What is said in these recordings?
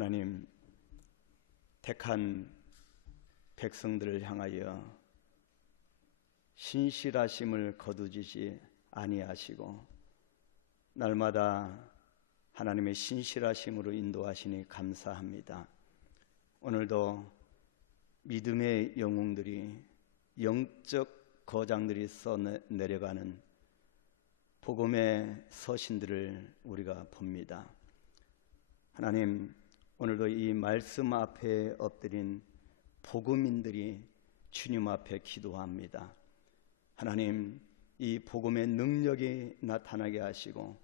하나님, 택한 백성들을 향하여 신실하심을 거두지 아니하시고 날마다 하나님의 신실하심으로 인도하시니 감사합니다. 오늘도 믿음의 영웅들이, 영적 거장들이 써내려가는 복음의 서신들을 우리가 봅니다. 하나님, 오늘도 이 말씀 앞에 엎드린 복음인들이 주님 앞에 기도합니다. 하나님, 이 복음의 능력이 나타나게 하시고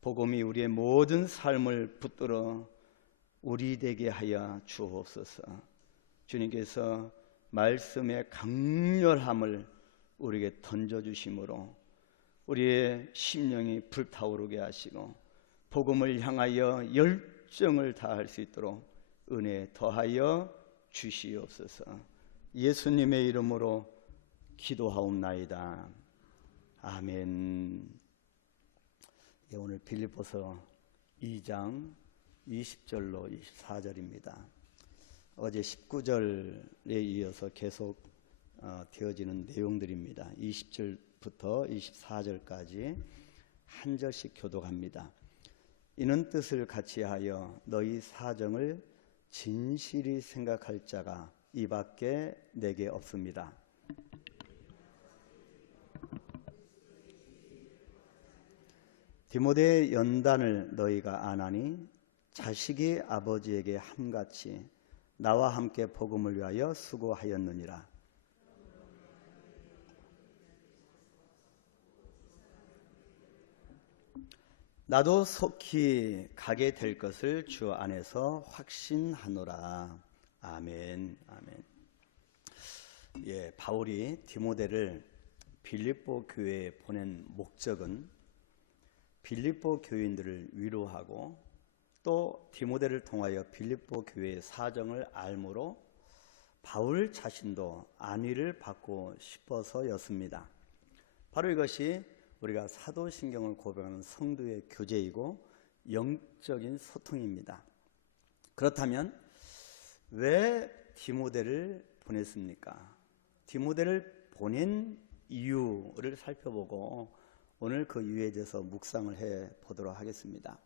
복음이 우리의 모든 삶을 붙들어 우리 되게 하여 주옵소서. 주님께서 말씀의 강렬함을 우리에게 던져주심으로 우리의 심령이 불타오르게 하시고 복음을 향하여 열정을 다할 수 있도록 은혜 더하여 주시옵소서. 예수님의 이름으로 기도하옵나이다. 아멘. 오늘 빌립보서 2장 20절로 24절입니다. 어제 19절에 이어서 계속 되어지는 내용들입니다. 20절부터 24절까지 한 절씩 교독합니다. 이는 뜻을 같이하여 너희 사정을 진실히 생각할 자가 이밖에 내게 없습니다. 디모데의 연단을 너희가 아나니 자식이 아버지에게 함같이 나와 함께 복음을 위하여 수고하였느니라. 나도 속히 가게 될 것을 주 안에서 확신하노라. 아멘. 아멘. 바울이 디모데를 빌립보 교회에 보낸 목적은 빌립보 교인들을 위로하고 또 디모데를 통하여 빌립보 교회의 사정을 알므로 바울 자신도 안위를 받고 싶어서였습니다. 바로 이것이 우리가 사도신경을 고백하는 성도의 교제이고 영적인 소통입니다. 그렇다면 왜 디모데를 보냈습니까? 디모데를 보낸 이유를 살펴보고 오늘그 이유에 대해서 묵상을 해 보도록 하겠습니다.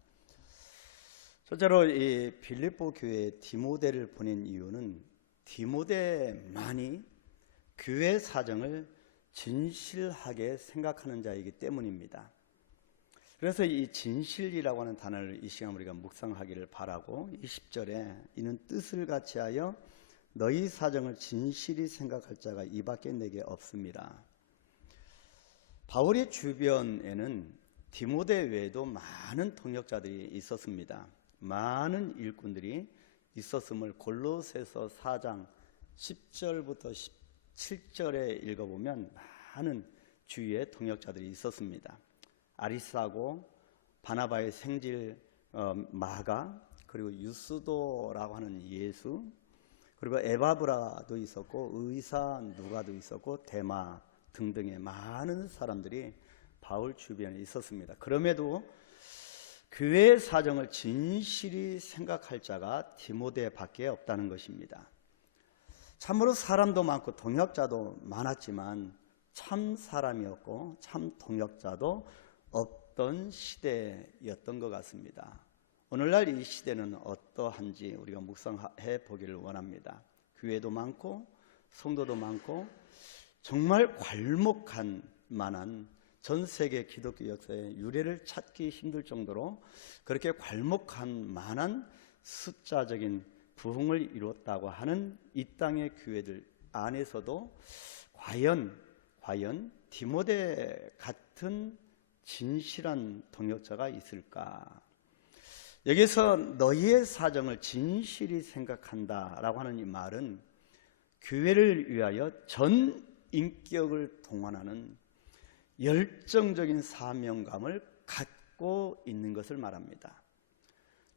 첫째로 이 빌립보 교회에 디모데를 보낸 이유는 디모데만이 교회 사정을 진실하게 생각하는 자이기 때문입니다. 그래서 이 진실이라고 하는 단어를 이 시간 우리가 묵상하기를 바라고 20절에 이는 뜻을 같이하여 너희 사정을 진실히 생각할 자가 이밖에 내게 없습니다. 바울의 주변에는 디모데 외에도 많은 동역자들이 있었습니다. 많은 일꾼들이 있었음을 골로새서 4장 10절부터 17절에 읽어보면 많은 주위에 동역자들이 있었습니다. 아리스하고 바나바의 생질 마가, 그리고 유스도라고 하는 예수, 그리고 에바브라도 있었고 의사 누가도 있었고 데마 등등의 많은 사람들이 바울 주변에 있었습니다. 그럼에도 교회의 사정을 진실히 생각할 자가 디모데밖에 없다는 것입니다. 참으로 사람도 많고 동역자도 많았지만 참 사람이었고 참 동역자도 없던 시대였던 것 같습니다. 오늘날 이 시대는 어떠한지 우리가 묵상해 보기를 원합니다. 교회도 많고 성도도 많고 정말 괄목한 만한 전 세계 기독교 역사의 유래를 찾기 힘들 정도로 그렇게 괄목한 만한 숫자적인 부흥을 이뤘다고 하는 이 땅의 교회들 안에서도 과연 디모데 같은 진실한 동역자가 있을까? 여기서 너희의 사정을 진실히 생각한다라고 하는 이 말은 교회를 위하여 전 인격을 동원하는 열정적인 사명감을 갖고 있는 것을 말합니다.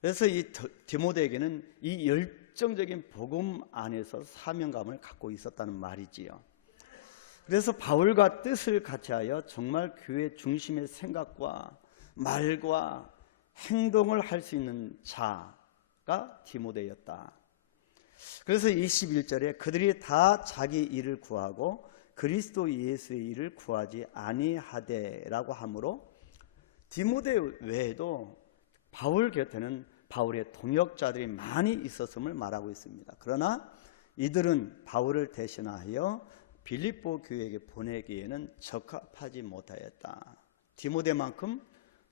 그래서 이 디모데에게는 이 열정적인 복음 안에서 사명감을 갖고 있었다는 말이지요. 그래서 바울과 뜻을 같이하여 정말 교회 중심의 생각과 말과 행동을 할 수 있는 자, 자가 디모데였다. 그래서 21절에 그들이 다 자기 일을 구하고 그리스도 예수의 일을 구하지 아니하되라고 하므로 디모데 외에도 바울 곁에는 바울의 동역자들이 많이 있었음을 말하고 있습니다. 그러나 이들은 바울을 대신하여 빌립보 교회에게 보내기에는 적합하지 못하였다. 디모데만큼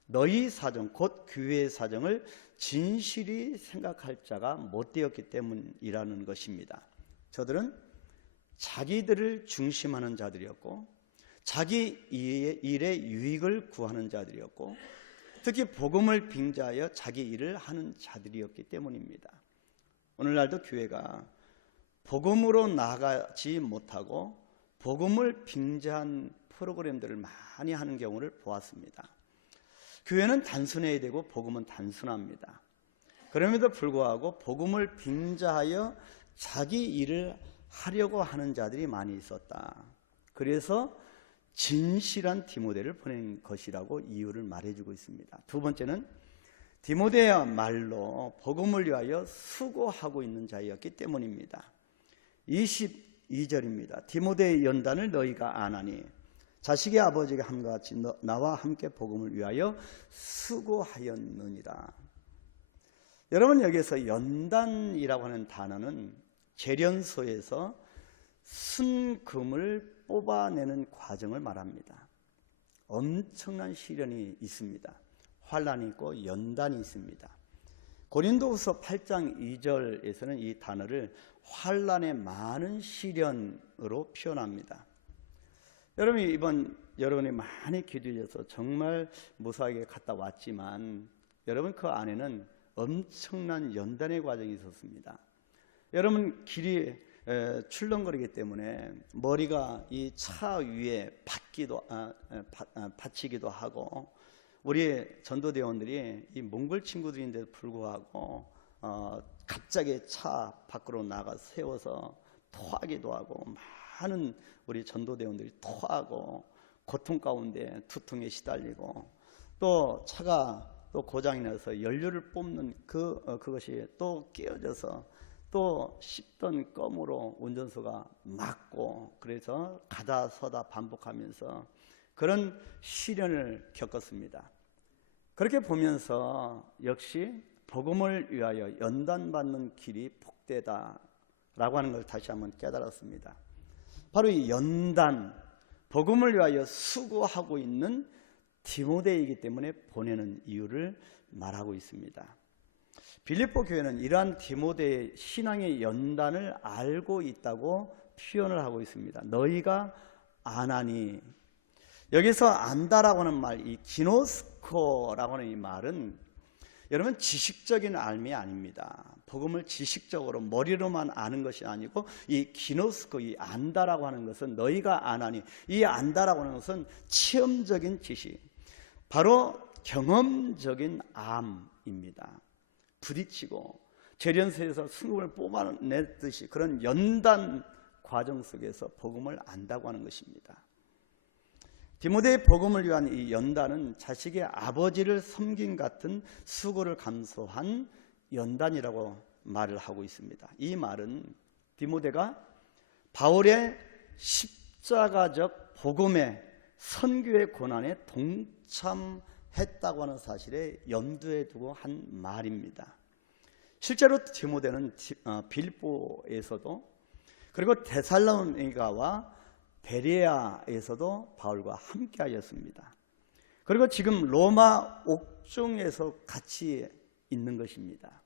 너희 사정, 곧 교회의 사정을 진실이 생각할 자가 못 되었기 때문이라는 것입니다. 저들은 자기들을 중심하는 자들이었고 자기 일의 유익을 구하는 자들이었고 특히 복음을 빙자하여 자기 일을 하는 자들이었기 때문입니다. 오늘날도 교회가 복음으로 나가지 못하고 복음을 빙자한 프로그램들을 많이 하는 경우를 보았습니다. 교회는 단순해야 되고 복음은 단순합니다. 그럼에도 불구하고 복음을 빙자하여 자기 일을 하려고 하는 자들이 많이 있었다. 그래서 진실한 디모데를 보낸 것이라고 이유를 말해주고 있습니다. 두 번째는 디모데야말로 복음을 위하여 수고하고 있는 자였기 때문입니다. 22절입니다. 디모데의 연단을 너희가 아나니 자식의 아버지가 함과 같이 나와 함께 복음을 위하여 수고하였느니라. 여러분, 여기서 연단이라고 하는 단어는 재련소에서 순금을 뽑아내는 과정을 말합니다. 엄청난 시련이 있습니다. 환난이 있고 연단이 있습니다. 고린도후서 8장 2절에서는 이 단어를 환난의 많은 시련으로 표현합니다. 여러분이 이번 여러분이 많이 기도해서 정말 무사하게 갔다 왔지만 여러분 그 안에는 엄청난 연단의 과정이 있었습니다. 여러분 길이 출렁거리기 때문에 머리가 이 차 위에 받치기도 하고 우리 전도대원들이 이 몽골 친구들인데도 불구하고 갑자기 차 밖으로 나가 세워서 토하기도 하고 많은 우리 전도대원들이 토하고 고통 가운데 두통에 시달리고 또 차가 또 고장이 나서 연료를 뽑는 그것이 또 끼어져서 또 씹던 껌으로 운전수가 맞고 그래서 가다 서다 반복하면서 그런 시련을 겪었습니다. 그렇게 보면서 역시 복음을 위하여 연단받는 길이 복되다라고 하는 걸 다시 한번 깨달았습니다. 바로 이 연단, 복음을 위하여 수고하고 있는 디모데이기 때문에 보내는 이유를 말하고 있습니다. 빌립보 교회는 이러한 디모데의 신앙의 연단을 알고 있다고 표현을 하고 있습니다. 너희가 아나니, 여기서 안다라고 하는 말, 이 기노스코라고 하는 이 말은 여러분 지식적인 알미 아닙니다. 복음을 지식적으로 머리로만 아는 것이 아니고 이 기노스코, 이 안다라고 하는 것은 너희가 아나니, 이 안다라고 하는 것은 체험적인 지식, 바로 경험적인 암입니다. 부딪히고 재련소에서 순금을 뽑아냈듯이 그런 연단 과정 속에서 복음을 안다고 하는 것입니다. 디모데의 복음을 위한 이 연단은 자식의 아버지를 섬긴 같은 수고를 감수한 연단이라고 말을 하고 있습니다. 이 말은 디모데가 바울의 십자가적 복음의 선교의 고난에 동참했다고 하는 사실에 염두에 두고 한 말입니다. 실제로 디모데는 빌립보에서도 그리고 데살로니가와 베레아에서도 바울과 함께하였습니다. 그리고 지금 로마 옥중에서 같이 있는 것입니다.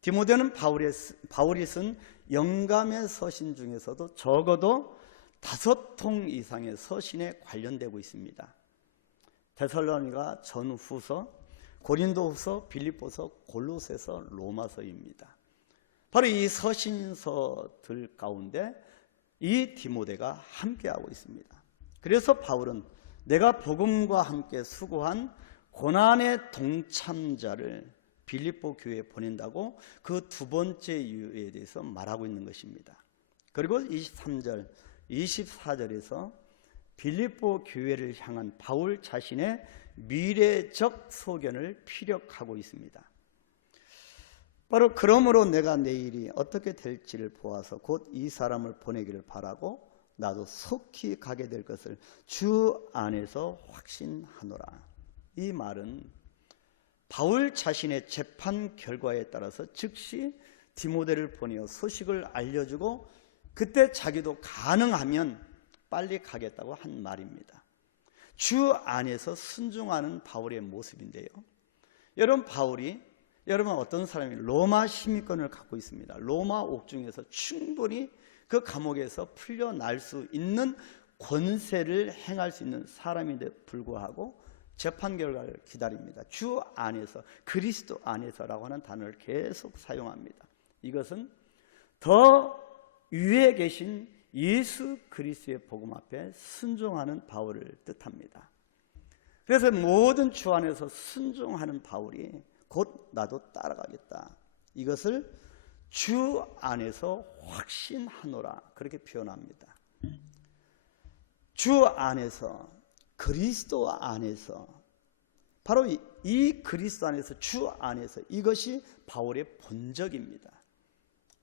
디모데는 바울이 쓴 영감의 서신 중에서도 적어도 5통 이상의 서신에 관련되고 있습니다. 데살로니가 전후서, 고린도후서, 빌립보서, 골로새서, 로마서입니다. 바로 이 서신서들 가운데 이 디모데가 함께하고 있습니다. 그래서 바울은 내가 복음과 함께 수고한 고난의 동참자를 빌립보 교회에 보낸다고 그 두 번째 이유에 대해서 말하고 있는 것입니다. 그리고 23절, 24절에서 빌립보 교회를 향한 바울 자신의 미래적 소견을 피력하고 있습니다. 바로 그러므로 내가 내일이 어떻게 될지를 보아서 곧 이 사람을 보내기를 바라고 나도 속히 가게 될 것을 주 안에서 확신하노라. 이 말은 바울 자신의 재판 결과에 따라서 즉시 디모데를 보내어 소식을 알려주고 그때 자기도 가능하면 빨리 가겠다고 한 말입니다. 주 안에서 순종하는 바울의 모습인데요. 여러분 어떤 사람이 로마 시민권을 갖고 있습니다. 로마 옥중에서 충분히 그 감옥에서 풀려날 수 있는 권세를 행할 수 있는 사람인데 불구하고 재판 결과를 기다립니다. 주 안에서, 그리스도 안에서라고 하는 단어를 계속 사용합니다. 이것은 더 위에 계신 예수 그리스도의 복음 앞에 순종하는 바울을 뜻합니다. 그래서 모든 주 안에서 순종하는 바울이 곧 나도 따라가겠다. 이것을 주 안에서 확신하노라 그렇게 표현합니다. 주 안에서, 그리스도 안에서, 바로 이 그리스도 안에서, 주 안에서, 이것이 바울의 본적입니다.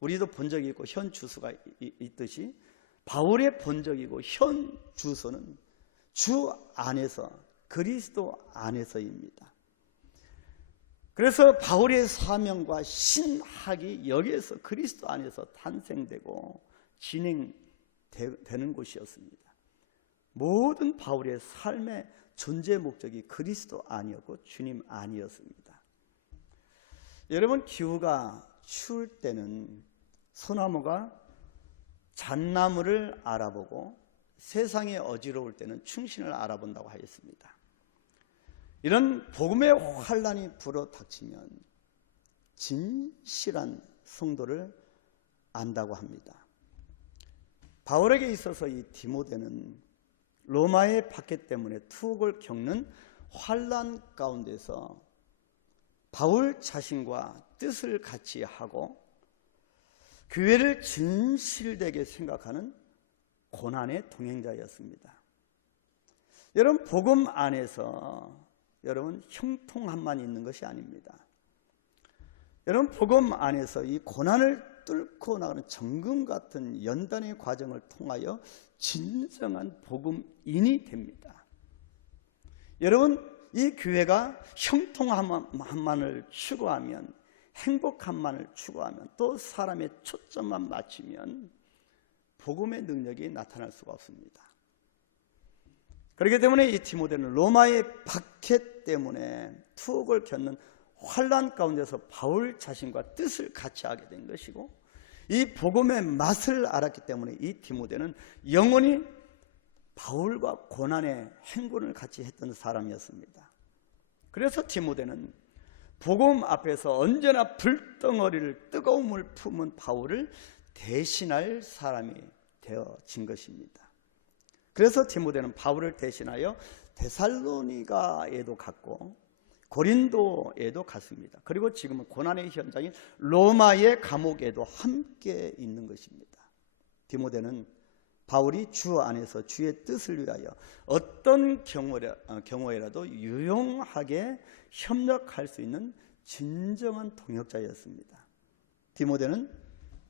우리도 본적이 있고 현 주소가 있듯이 바울의 본적이고 현 주소는 주 안에서, 그리스도 안에서입니다. 그래서 바울의 사명과 신학이 여기에서 그리스도 안에서 탄생되고 진행되는 곳이었습니다. 모든 바울의 삶의 존재 목적이 그리스도 안이었고 주님 안이었습니다. 여러분, 기후가 추울 때는 소나무가 잣나무를 알아보고 세상이 어지러울 때는 충신을 알아본다고 하였습니다. 이런 복음의 환란이 불어닥치면 진실한 성도를 안다고 합니다. 바울에게 있어서 이 디모데는 로마의 박해 때문에 투옥을 겪는 환란 가운데서 바울 자신과 뜻을 같이 하고 교회를 진실되게 생각하는 고난의 동행자였습니다. 여러분, 복음 안에서 여러분 형통함만 있는 것이 아닙니다. 여러분, 복음 안에서 이 고난을 뚫고 나가는 정금 같은 연단의 과정을 통하여 진정한 복음인이 됩니다. 여러분, 이 교회가 형통함만을 추구하면, 행복함만을 추구하면, 또 사람의 초점만 맞추면 복음의 능력이 나타날 수가 없습니다. 그렇기 때문에 이 디모데는 로마의 박해 때문에 투옥을 겪는 환란 가운데서 바울 자신과 뜻을 같이 하게 된 것이고, 이 복음의 맛을 알았기 때문에 이 디모데는 영원히 바울과 고난의 행군을 같이 했던 사람이었습니다. 그래서 디모데는 복음 앞에서 언제나 불덩어리를, 뜨거움을 품은 바울을 대신할 사람이 되어진 것입니다. 그래서 디모데는 바울을 대신하여 데살로니가에도 갔고 고린도에도 갔습니다. 그리고 지금은 고난의 현장인 로마의 감옥에도 함께 있는 것입니다. 디모데는 바울이 주 안에서 주의 뜻을 위하여 어떤 경우에라도 유용하게 협력할 수 있는 진정한 동역자였습니다. 디모데는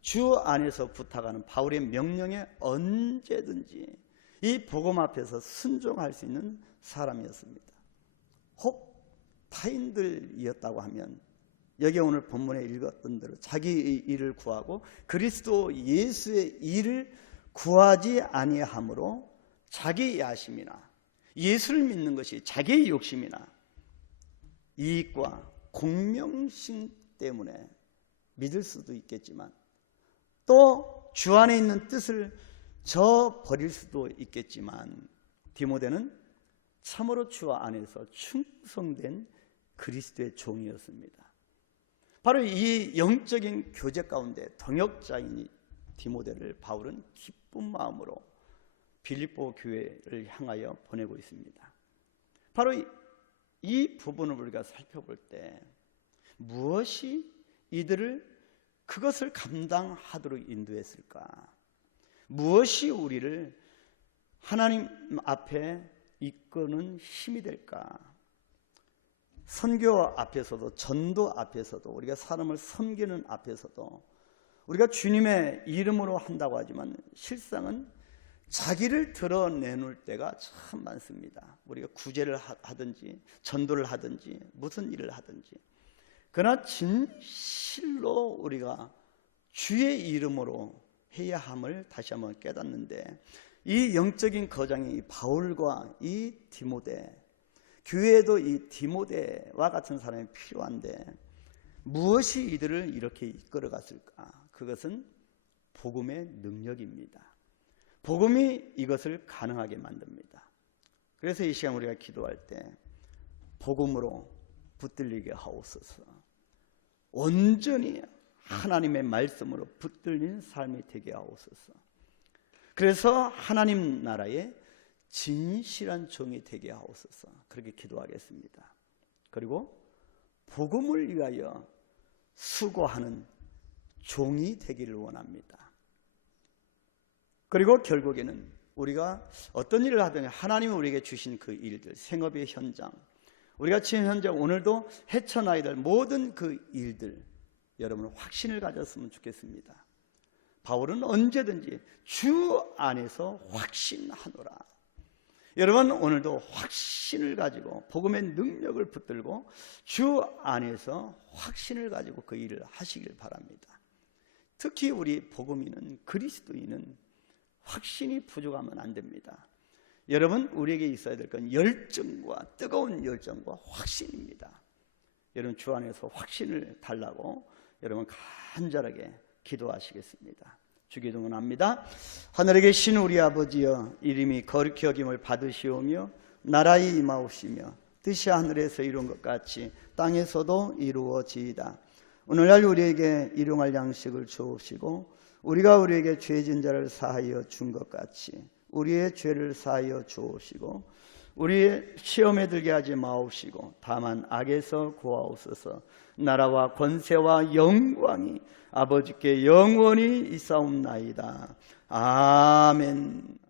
주 안에서 부탁하는 바울의 명령에 언제든지 이 복음 앞에서 순종할 수 있는 사람이었습니다. 혹 타인들이었다고 하면 여기 오늘 본문에 읽었던 대로 자기의 일을 구하고 그리스도 예수의 일을 구하지 아니하므로 자기 야심이나 예수를 믿는 것이 자기의 욕심이나 이익과 공명심 때문에 믿을 수도 있겠지만 또 주 안에 있는 뜻을 저버릴 수도 있겠지만 디모데는 참으로 주 안에서 충성된 그리스도의 종이었습니다. 바로 이 영적인 교제 가운데 동역자인 디모데를 바울은 기쁜 마음으로 빌립보 교회를 향하여 보내고 있습니다. 바로 이 부분을 우리가 살펴볼 때 무엇이 이들을 그것을 감당하도록 인도했을까? 무엇이 우리를 하나님 앞에 이끄는 힘이 될까? 선교 앞에서도, 전도 앞에서도, 우리가 사람을 섬기는 앞에서도 우리가 주님의 이름으로 한다고 하지만 실상은 자기를 드러내놓을 때가 참 많습니다. 우리가 구제를 하든지 전도를 하든지 무슨 일을 하든지, 그러나 진실로 우리가 주의 이름으로 해야 함을 다시 한번 깨닫는데, 이 영적인 거장이 바울과 이 디모데, 교회에도 이 디모데와 같은 사람이 필요한데 무엇이 이들을 이렇게 이끌어 갔을까? 그것은 복음의 능력입니다. 복음이 이것을 가능하게 만듭니다. 그래서 이 시간 우리가 기도할 때 복음으로 붙들리게 하옵소서. 온전히 하나님의 말씀으로 붙들린 삶이 되게 하옵소서. 그래서 하나님 나라의 진실한 종이 되게 하옵소서. 그렇게 기도하겠습니다. 그리고 복음을 위하여 수고하는 종이 되기를 원합니다. 그리고 결국에는 우리가 어떤 일을 하든 하나님이 우리에게 주신 그 일들, 생업의 현장, 우리가 지금 현재 오늘도 헤쳐나야 될 모든 그 일들, 여러분 확신을 가졌으면 좋겠습니다. 바울은 언제든지 주 안에서 확신하노라. 여러분 오늘도 확신을 가지고 복음의 능력을 붙들고 주 안에서 확신을 가지고 그 일을 하시길 바랍니다. 특히 우리 복음인은, 그리스도인은 확신이 부족하면 안 됩니다. 여러분 우리에게 있어야 될 건 열정과, 뜨거운 열정과 확신입니다. 여러분 주 안에서 확신을 달라고 여러분 간절하게 기도하시겠습니다. 주기도 원합니다. 하늘에 계신 우리 아버지여, 이름이 거룩히 여김을 받으시오며 나라의 임하옵시며 뜻이 하늘에서 이룬 것 같이 땅에서도 이루어지이다. 오늘날 우리에게 일용할 양식을 주옵시고 우리가 우리에게 죄진 자를 사하여 준 것 같이 우리의 죄를 사하여 주옵시고 우리의 시험에 들게 하지 마옵시고 다만 악에서 구하옵소서. 나라와 권세와 영광이 아버지께 영원히 있사옵나이다. 아멘.